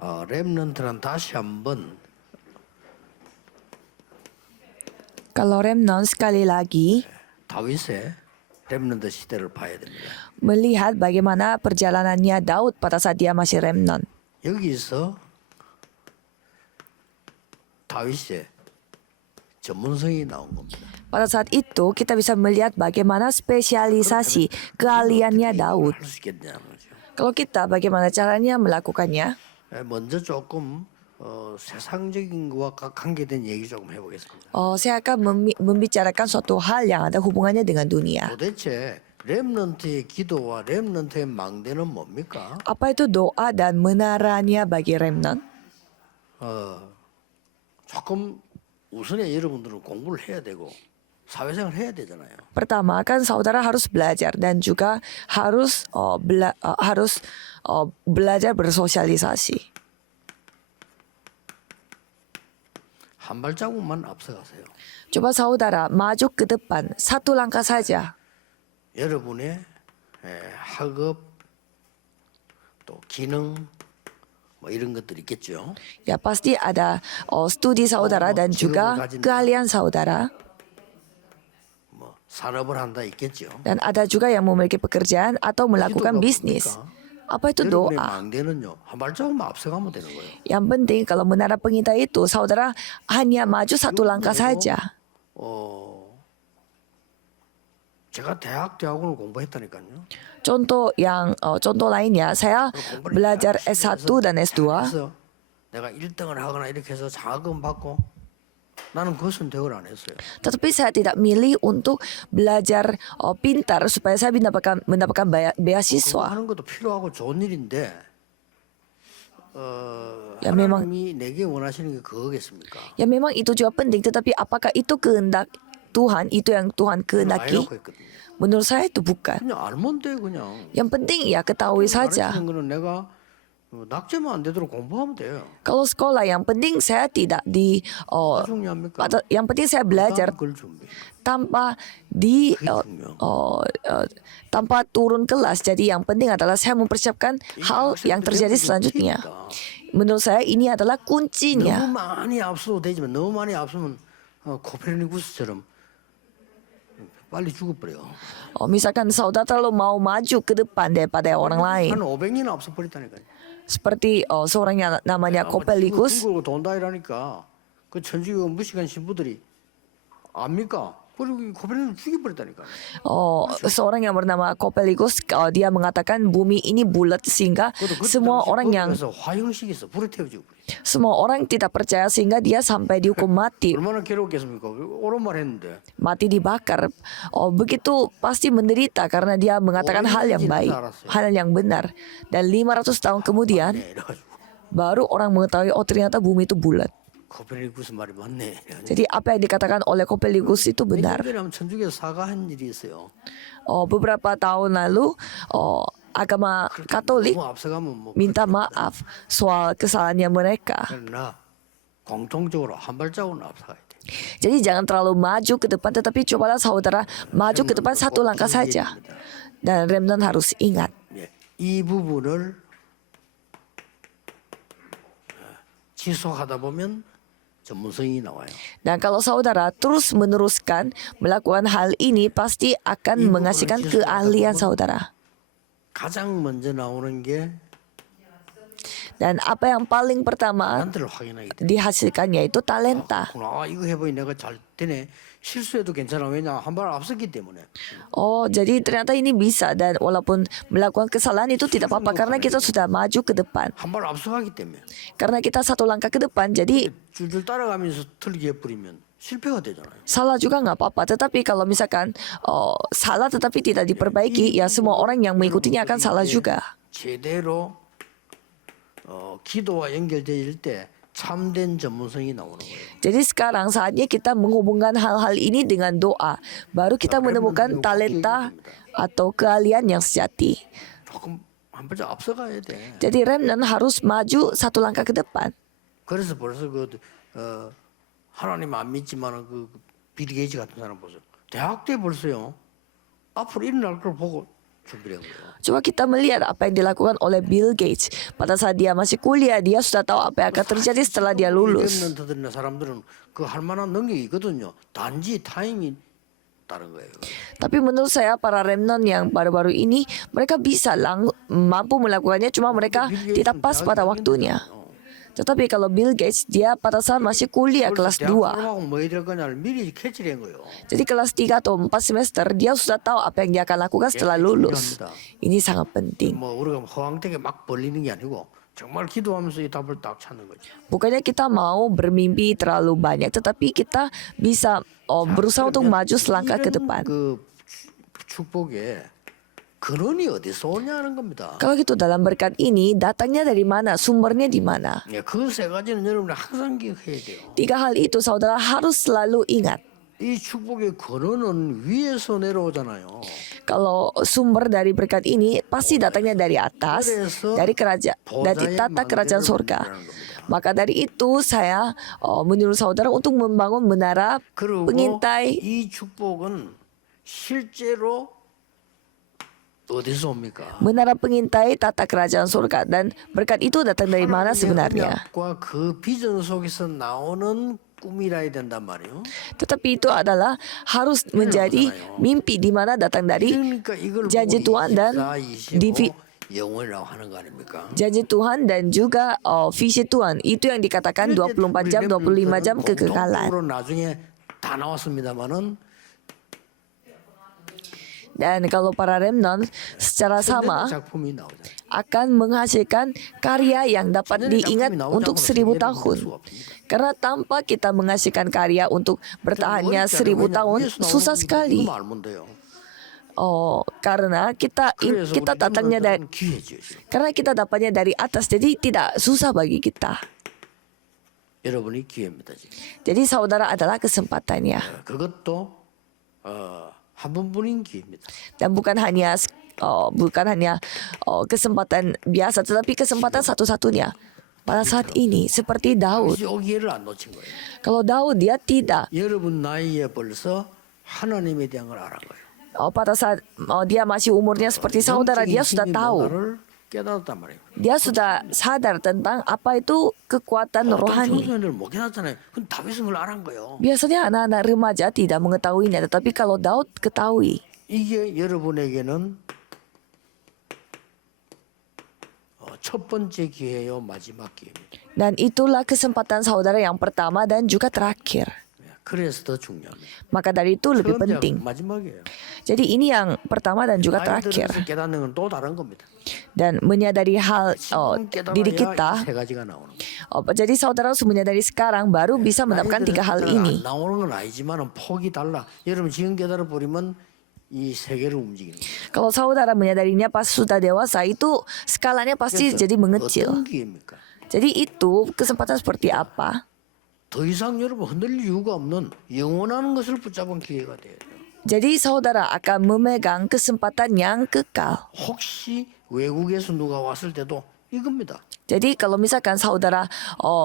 렘넌트는 다시 한번 Kalau remnant sekali lagi 다윗의 렘넌트 시대를 봐야 됩니다. melihat bagaimana perjalanannya Daud pada saat dia masih remnant. 여기서 다윗의 전문성이 나온 겁니다. Pada saat itu kita bisa melihat bagaimana spesialisasi keahliannya Daud. 할수 있겠냐는 거죠. Kalau kita bagaimana caranya melakukannya? 먼저 조금 세상적인 것과 관계된 얘기 조금 해보겠습니다. Saya akan membicarakan suatu hal yang ada hubungannya dengan dunia. 도대체 렘넌트의 기도와 렘넌트의 망대는 뭡니까? Apa itu doa dan menaranya bagi remnant? 조금 우선에 여러분들은 공부를 해야 되고 사회생활 해야 되잖아요. Pertama kan saudara harus belajar dan juga harus belajar bersosialisasi. 한 발자국만 앞서가세요. Coba saudara maju ke depan satu langkah saja. 여러분의 학업 또 기능 뭐 이런 것들 있겠죠. Ya pasti ada studi saudara dan juga keahlian saudara. 뭐 산업을 한다 있겠죠. Dan ada juga yang memiliki pekerjaan atau melakukan bisnis. Apa itu 여러분의 doa? 망대는요 한 발자국만 앞서가면 되는 거예요. Yang penting kalau menara pengintai itu saudara hanya maju satu langkah saja. 제가 대학원을 공부했다니까요. Contoh lainnya saya belajar S1 dan S2. 그래서 내가 1등을 하거나 이렇게 해서 장학금 받고 나는 그 선택을 안 했어요. Tetapi saya tidak milih untuk belajar pintar supaya saya mendapatkan 그거 beasiswa. 하는 것도 필요하고 좋은 일인데 Ya memang 하나님이 내게 원하시는 게 그거겠습니까? ya memang itu juga penting, tetapi apakah itu kehendak Tuhan, itu yang Tuhan kehendaki? 아니라고 했거든요. Menurut saya itu bukan. 그냥 알면 돼 그냥. Yang penting ya ketahui saja. 가르치는 거는 내가 낙제만 안 되도록 공부하면 돼요. Kalau sekolah yang penting saya tidak 뭐 중요합니까? yang penting saya belajar 그걸 준비. tanpa tanpa turun kelas. Jadi yang penting adalah saya mempersiapkan hal yang terjadi selanjutnya. Menurut saya ini adalah 너무 kuncinya. 많이 앞서도 되지만 너무 많이 앞서면 코페르니쿠스처럼 빨리 죽어버려. Misalkan saudara terlalu mau maju ke depan daripada orang lain. 한 500년 앞서 버렸다니까요. Seperti seorang yang namanya Copernicus. 죽고 돈다 이러니까 그 천주교 무식한 신부들이 압니까? 그리고 코페르니쿠스 죽여버렸다니까요. Seorang yang bernama Copernicus, dia mengatakan bumi ini bulat sehingga semua orang tidak percaya sehingga dia sampai dihukum mati. 얼마나 괴롭겠습니까? 옳은 말 했는데. Mati dibakar. Begitu pasti menderita karena dia mengatakan hal yang baik, hal yang benar. Dan 500 tahun kemudian baru orang mengetahui ternyata bumi itu bulat. 코페르니쿠스 말이 맞네. Jadi apa yang dikatakan oleh Copernicus itu benar. 천주교 사과한 일이 있어요. Beberapa tahun lalu agama Katolik 너무 앞서가면 뭐 minta maaf soal kesalahannya mereka. 그러나 공통적으로 한 발자국은 앞서가야 돼. Jadi jangan terlalu maju ke depan, tetapi cobalah saudara maju ke depan satu langkah saja. Dan remnant harus ingat. 이 부분을 지속하다 보면 전문성이 나와요. Dan kalau saudara terus meneruskan melakukan hal ini, pasti akan menghasilkan keahlian saudara. 가장 먼저 나오는 게 Dan apa yang paling pertama talent를 확인하기 때문에. dihasilkan yaitu talenta. 이거 해보니 내가 잘 되네. 실수해도 괜찮아. 왜냐 한 발 앞섰기 때문에. Jadi ternyata ini bisa, dan walaupun melakukan kesalahan itu tidak apa-apa karena kita sudah maju ke depan. 한 발 앞서가기 때문에. Karena kita satu langkah ke depan, jadi 줄줄 따라가면서 틀리게 해버리면 실패가 되잖아요. salah juga nggak apa-apa. Tetapi kalau misalkan salah tetapi tidak diperbaiki, ya semua orang yang mengikutinya akan salah juga. 제대로 기도와 연결될 때 참된 전문성이 나오는 거예요. Jadi sekarang saatnya kita menghubungkan hal-hal ini dengan doa. Baru kita menemukan talenta atau keahlian yang sejati. 조금 한 발짝 앞서가야 돼. Jadi remnant harus maju satu langkah ke depan. 그래서 벌써 하나님 안 믿지만은 빌 게이츠 같은 사람 보세요. 대학 때 벌써요. 앞으로 일어날 걸 보고 준비한 거예요. Coba kita melihat apa yang dilakukan oleh Bill Gates. Pada saat dia masih kuliah, dia sudah tahu apa yang akan terjadi setelah dia lulus. 랩런트들이나 사람들은 그 할 만한 능력이 있거든요. 단지 타임이 다른 거예요. Tapi menurut saya para remnant yang baru-baru ini mereka bisa mampu melakukannya, cuma mereka tidak pas pada waktunya. Tetapi kalau Bill Gates, dia pada saat masih kuliah kelas 2. 뭐 해야 될 거냐를 미리 캐치를 한 거예요. Jadi kelas 3 atau 4 semester dia sudah tahu apa yang dia akan lakukan setelah lulus. Ini sangat penting. 뭐 우리가 허황되게 막 벌리는 게 아니고 정말 기도하면서 이 답을 딱 찾는 거죠. Bukannya kita mau bermimpi terlalu banyak, tetapi kita bisa berusaha untuk maju selangkah ke depan. 그 축복에 근원이 어디서 오냐는 겁니다. Kalau gitu dalam berkat ini datangnya dari mana, sumbernya di mana? 그 세 가지는 여러분이 항상 기억해야 돼요. 3 hal itu saudara harus selalu ingat. 이 축복의 근원은 위에서 내려오잖아요. Kalau sumber dari berkat ini pasti datangnya dari atas, dari tata kerajaan surga. Maka dari itu saya menyuruh saudara untuk membangun menara 그리고 pengintai. 이 축복은 실제로 어디서 옵니까? Menara pengintai tata kerajaan surga, dan berkat itu datang dari mana sebenarnya? 언약과 그 비전 속에서 나오는 꿈이라야 된단 말이에요. Tetapi itu adalah harus menjadi mimpi di mana datang dari 그러니까 이걸 janji Tuhan dan 24, 25 영원이라고 하는 거 아닙니까? janji Tuhan dan juga visi Tuhan. Itu yang dikatakan 24 jam, 25 jam kekekalan. 공통적으로 나중에 다 나왔습니다만은 Dan kalau para remnant secara sama 작품이 나오잖아요. akan menghasilkan karya yang dapat diingat untuk 1000 tahun. Karena tanpa kita menghasilkan karya untuk bertahannya 1000 tahun, susah sekali. 이거 알면 돼요. Karena kita 그래서 우리 datangnya dari 렘넌트는 기회죠. 지금. karena kita dapatnya dari atas, jadi tidak susah bagi kita. 여러분이 기회입니다. 지금. Jadi saudara adalah kesempatannya. 그것도 한 번뿐인 기회입니다. Dan bukan hanya kesempatan biasa, tetapi kesempatan satu-satunya. Pada saat ini seperti Daud. 이 기회를 안 놓친 거예요. Kalau Daud dia tidak. 여러분 나이에 벌써 하나님에 대한 걸 알은 거예요. Pada saat dia masih umurnya seperti saudara, dia sudah tahu. 깨달았단 말이에요. Dia sudah sadar tentang apa itu kekuatan rohani. 청소년들 못 깨닫잖아요. 그럼 다윗은 그걸 알은 거예요. Biasanya anak-anak remaja tidak mengetahuinya, tetapi kalau Daud ketahui. 이게 여러분에게는 첫 번째 기회요, 마지막 기회입니다. Dan itulah kesempatan saudara yang pertama dan juga terakhir. 그래서 더 중요합니다. Maka dari itu lebih 처음이야, penting. 마지막이에요. Jadi ini yang pertama dan juga 나이 terakhir. 들어서 깨닫는 건 또 다른 겁니다. Dan menyadari hal 지금 diri 깨달아야 kita. 이 세 가지가 나오는 거예요. Jadi saudara harus menyadari sekarang baru bisa mendapatkan 3 hal ini. 안 나오는 건 아니지만 폭이 달라. 여러분 지금 깨달아 버리면 이 세계를 움직이는 거예요. Kalau saudara menyadarinya pas sudah dewasa, itu skalanya pasti jadi mengecil. 어떤 기회입니까? Jadi itu kesempatan seperti apa? 더 이상 여러분 흔들릴 이유가 없는 영원한 것을 붙잡은 기회가 돼요. Jadi saudara akan memegang kesempatan yang kekal. 혹시 외국에서 누가 왔을 때도 이겁니다. Jadi kalau misalkan saudara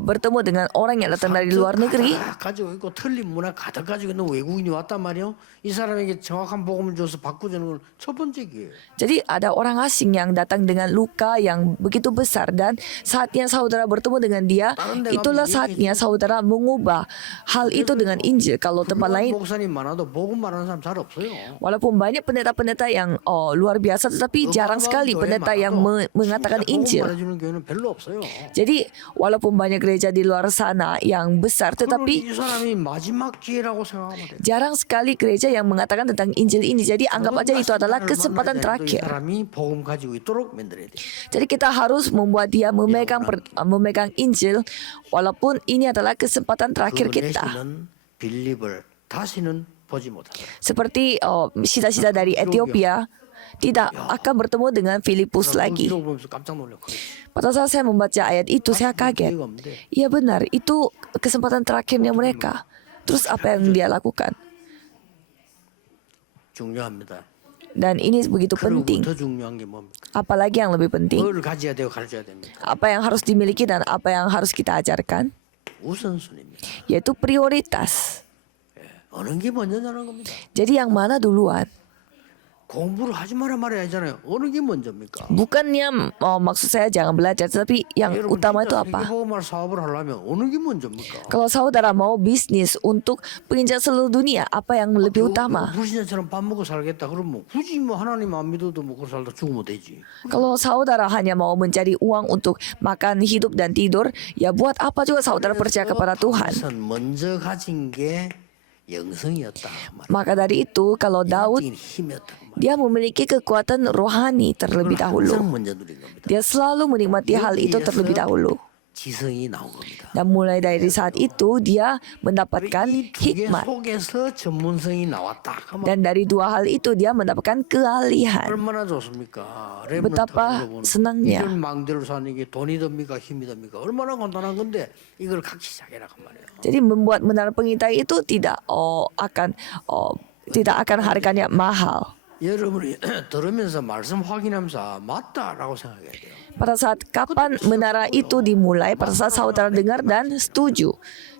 bertemu dengan orang yang datang dari luar negeri, 가지고 있고 틀린 문화 가득 가지고 있는 외국인이 왔단 말이에요. 이 사람에게 정확한 복음을 줘서 바꾸자는 건 첫 번째 기회예요. jadi ada orang asing yang datang dengan luka yang begitu besar, dan saatnya saudara bertemu dengan dia, itulah saatnya saudara mengubah hal itu dengan Injil. Kalau tempat 훌륭한 lain, 목사님 많아도 복음 말하는 사람 잘 없어요. walaupun banyak pendeta-pendeta yang luar biasa, tetapi jarang sekali pendeta yang mengatakan 복음 Injil. 말해주는 교회는 별로 없어요. Jadi walaupun banyak gereja di luar sana yang besar, 그러니 tetapi 이 사람이 마지막 기회라고 생각하면 돼요. jarang sekali gereja yang mengatakan tentang Injil ini. Jadi anggap aja itu adalah kesempatan 이 terakhir. 사람이 복음 가지고 있도록 만들어야 돼요. Jadi kita harus membuat dia memegang Injil, walaupun ini adalah kesempatan terakhir 그 kita. 내시는 빌립을 다시는 보지 못하다. Seperti sita-sita dari Ethiopia tidak akan bertemu dengan Filipus lagi. 기록 보면서 깜짝 놀랐거든요. Pada saat saya membaca ayat itu, saya kaget. 기회가 없는데 Iya benar, itu kesempatan terakhirnya mereka. Terus apa yang dia lakukan? 중요합니다. Dan ini begitu 그리고 penting. 더 중요한 게 뭡니까? Apalagi yang lebih penting, 뭘 가져야 돼요, 가르쳐야 됩니까? apa yang harus dimiliki dan apa yang harus kita ajarkan, 우선순위입니다. yaitu prioritas. 어느 게 먼저냐는 겁니다. Jadi yang mana duluan? 공부를 하지 마라 말해야 하잖아요. 어느 게 먼저입니까? Bukannya maksud saya jangan belajar, tetapi yang 여러분 utama itu 진짜 apa? 세계보고말 사업을 하려면 어느 게 먼저입니까? Kalau saudara mau bisnis untuk penginjak seluruh dunia, apa yang lebih utama? 불신자처럼 밥 먹고 살겠다. 그럼 뭐 굳이 뭐 하나님 안 믿어도 먹고 살다 죽으면 되지. Kalau saudara hanya mau mencari uang untuk makan, hidup, dan tidur, ya buat apa juga saudara percaya kepada Tuhan? 다윗은 먼저 가진 게 영성이었다. Maka dari itu, kalau Daud, 영적인 힘이었다. dia memiliki kekuatan rohani terlebih dahulu. 항상 먼저 누린 겁니다. Dia selalu menikmati hal itu terlebih dahulu. 지성이 나온 겁니다. Dan mulai dari saat itu, dia mendapatkan 이 두 개 hikmat. 속에서 전문성이 나왔다. 그만 Dan dari dua hal itu, dia mendapatkan keahlian. 얼마나 좋습니까? Betapa senangnya. 이런 망대로 사는 게 돈이 듭니까 힘이 듭니까? 얼마나 간단한 건데 이걸 갖기 시작해라 그 말이에요. Jadi membuat menara pengintai itu tidak akan harganya mahal. 여러분이 들으면서 말씀 확인하면서 맞다라고 생각해야 돼요. Pada saat kapan menara itu dimulai, pada saat saudara dengar dan setuju.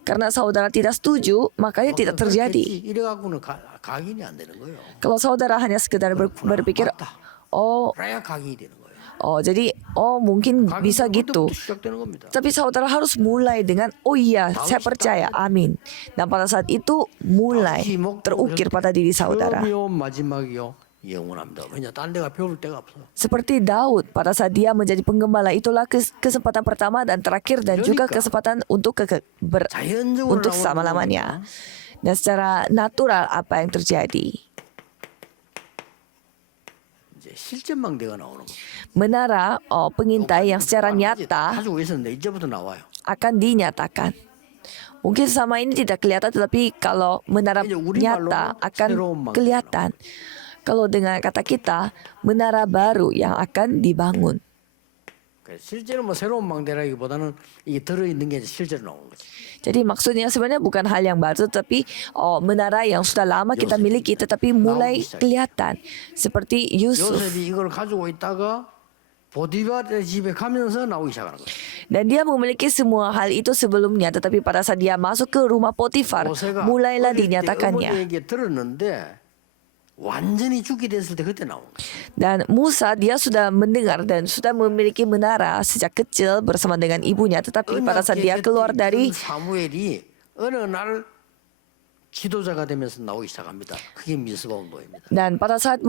Karena saudara tidak setuju, makanya tidak terjadi. 이래갖고는 각인이 안 되는 거예요. Kalau saudara hanya sekedar berpikir, oh, 그래야 각인이 되는 거예요. jadi mungkin bisa gitu. 그때부터 시작되는 겁니다. Tapi saudara harus mulai dengan, oh iya, saya percaya, amin. Dan pada saat itu mulai terukir pada diri saudara. 처음이요 마지막이요 영원합니다. 왜냐 딴 데가 배울 데가 없어. Seperti Daud, pada saat dia menjadi penggembala, itulah kesempatan pertama dan terakhir dan juga kesempatan untuk 자연적으로 untuk 나오는 selama-lamanya. Dan secara natural apa yang terjadi? 이제 실전망대가 나오는 거예요. Menara pengintai yang secara nyata 가지고 있었는데 이제부터 나와요. akan dinyatakan. Mungkin sama ini tidak kelihatan, tetapi kalau menara nyata akan kelihatan. Kalau dengan kata kita, menara baru yang akan dibangun. 실제로 뭐 새로운 망대라기보다는 이게 들어있는 게 실제로 나오는 거지. Jadi maksudnya sebenarnya bukan hal yang baru, tapi menara yang sudah lama kita miliki, tetapi mulai kelihatan. Seperti Yusuf. 요셉이 이걸 가지고 있다가 보디발의 집에 가면서 나오기 시작하는 거예요. Dan dia memiliki semua hal itu sebelumnya, tetapi pada saat dia masuk ke rumah Potifar, 모세가 mulailah 어릴 때 dinyatakannya. 어머니에게 들었는데 완전히 죽게 됐을 때 그때 나온 거예요. Dan Musa dia sudah mendengar dan sudah memiliki menara sejak kecil bersama dengan ibunya, tetapi pada saat dia keluar dari 사무엘이 어느 날 지도자가 되면서 나오기 시작합니다. 그게 미스바 운동입니다. dan pada saat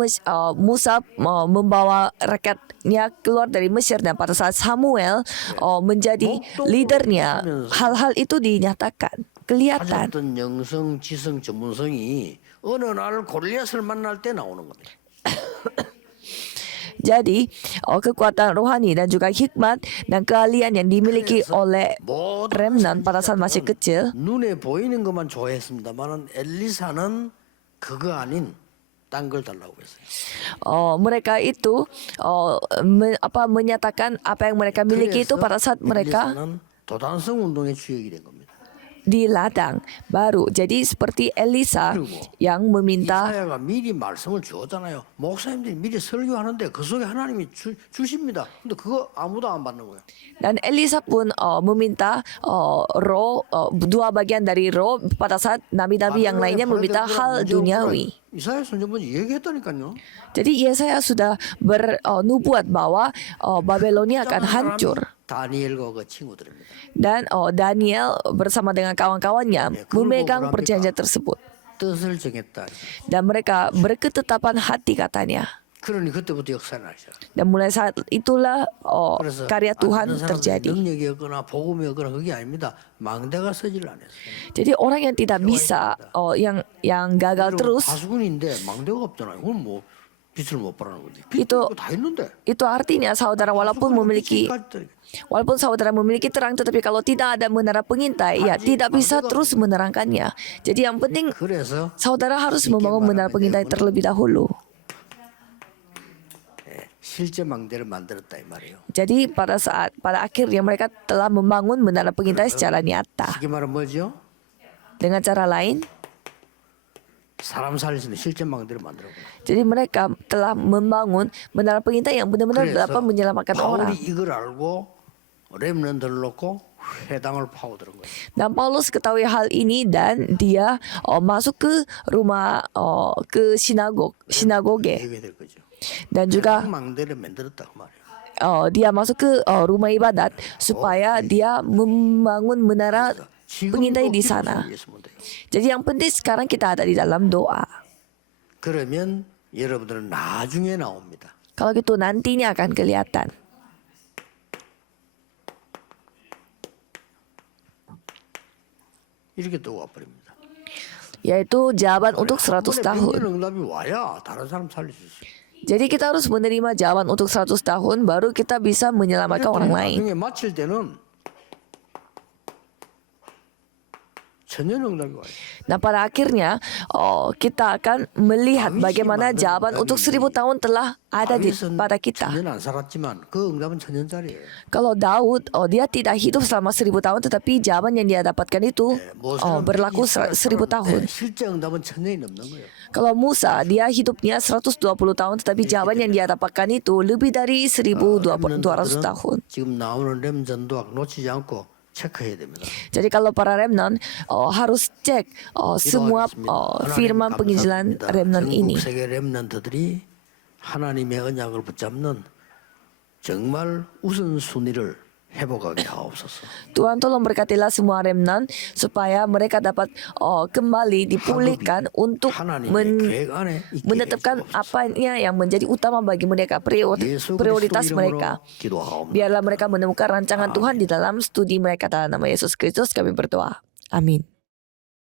Musa membawa rakyatnya keluar dari Mesir dan pada saat Samuel menjadi leadernya, hal-hal itu dinyatakan, kelihatan. 가졌던 영성, 지성, 전문성이 어느 날 골리앗을 만날 때 나오는 겁니다. Jadi kekuatan rohani dan juga hikmat dan keahlian yang dimiliki oleh remnant pada saat masih kecil, 눈에 보이는 것만 좋아했습니다만은 엘리사는 그거 아닌 딴 걸 달라고 했어요. mereka itu menyatakan apa yang mereka miliki itu pada saat mereka 엘리사는 도단성 운동의 주역이 된 겁니다. di ladang baru. Jadi seperti Elisa yang meminta, 이사야가 미리 말씀을 주었잖아요. 목사님들이 미리 설교하는데 그 속에 하나님이 주십니다. 근데 그거 아무도 안 받는 거예요. dan Elisa pun meminta roh, dua bagian dari roh pada saat nabi-nabi yang lainnya meminta hal duniawi. 이사야 선지자분이 얘기했다니까요. Jadi Yesaya sudah bernubuat bahwa Babelonia akan hancur. 다니엘과 그 친구들입니다. Dan Daniel bersama dengan kawan-kawannya memegang perjanjian tersebut. 뜻을 정했다. Dan mereka berketetapan hati katanya. 그러니 그때부터 역사를 하죠. Dan mulai saat itulah 그래서 karya Tuhan 아는 사람들이 terjadi. 능력이 없거나 복음이 없거나 그게 아닙니다. 망대가 서지를 안 했어요. Jadi orang yang tidak bisa, yang gagal terus, 다수군인데 망대가 없잖아요. 그건 뭐 빛을 못 발하는 거지. Itu- 다 있는데. itu artinya saudara walaupun saudara memiliki terang, tetapi kalau tidak ada menara pengintai, ya tidak bisa terus menerangkannya. Jadi yang penting 그래서 saudara harus membangun menara pengintai terlebih dahulu. 실제 망대를 만들었다 이 말이에요. Jadi pada akhirnya mereka telah membangun menara pengintai secara nyata. 쉽게 말하면 뭐죠? Dengan cara lain, 사람 살릴 수 있는 실제 망대를 만들었구나. jadi mereka telah membangun menara pengintai yang benar-benar dapat menyelamatkan orang. 바울이 이걸 알고 렘넌트를 놓고 회당을 파고드는 거예요. Dan Paulus ketahui hal ini dan dia masuk ke rumah ke sinagoge 되게 될 거죠. dan juga 망대를 만들었다 그 말이에요. dia masuk ke rumah ibadat supaya dia membangun menara pengintai di sana. 있으면 돼요. Jadi yang penting sekarang kita ada di dalam doa. 그러면 여러분들은 나중에 나옵니다. Kalau gitu nantinya akan kelihatan. 이렇게 또 와버립니다. Yaitu jawaban untuk 100 tahun. 응답이 와야 다른 사람 살릴 수 있어요. Jadi kita harus menerima jawaban untuk 100 tahun baru kita bisa menyelamatkan orang lain. 나중에 마칠 때는 천년응답이 와요. Nah pada akhirnya kita akan melihat bagaimana jawaban untuk 1000 tahun telah ada pada kita. 천년 안 살았지만 그 응답은 천년짜리예요. Kalau Daud, dia tidak hidup selama 1000 tahun, tetapi jawaban yang dia dapatkan itu berlaku 1000 tahun. 실제 응답은 천년이 넘는 거예요. Kalau Musa, dia hidupnya 120 tahun, tetapi jawaban yang dia dapatkan itu lebih dari 1200 tahun. 지금 나오는 렘전도 놓치지 않고 체크해야 됩니다. Jadi kalau para remnant harus cek semua firman penginjilan remnant ini. 전국 세계 렘넌트들이 하나님의 언약을 붙잡는 정말 우선순위를 회복하게 하옵소서. Tuhan tolong berkatilah semua remnant supaya mereka dapat kembali dipulihkan untuk menetapkan apanya yang menjadi utama bagi mereka, prioritas mereka. Biarlah mereka menemukan rancangan Tuhan di dalam studi mereka dalam nama Yesus Kristus kami berdoa. Amin.